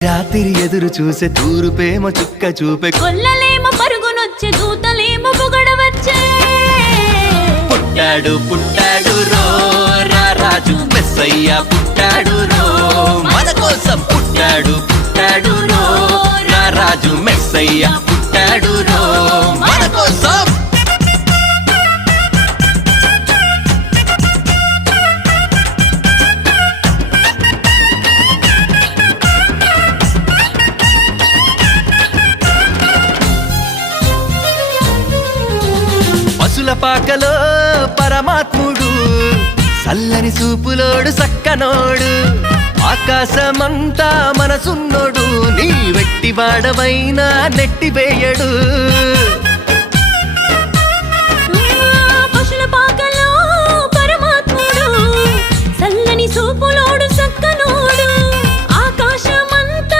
రాత్రి ఎదురు చూసే తూరుపేమో చుక్క చూపే కొల్లలేమో పరుగునొచ్చే దూతలేమో పొగడవచ్చే పుట్టాడు పుట్టాడు రో రాజు మెస్సయ్య పుట్టాడు రో మన కోసం పుట్టాడు పుట్టాడు రో రాజు మెస్సయ్య పుట్టాడు రో మన కోసం పశుల పాకలో పరమాత్ముడు చల్లని చూపులోడు సక్కనోడు ఆకాశమంతా మనసున్నోడు నీ వెట్టి వాడవైనా నెట్టివేయడు పశుల పాకలో పరమాత్ముడు చల్లని చూపులో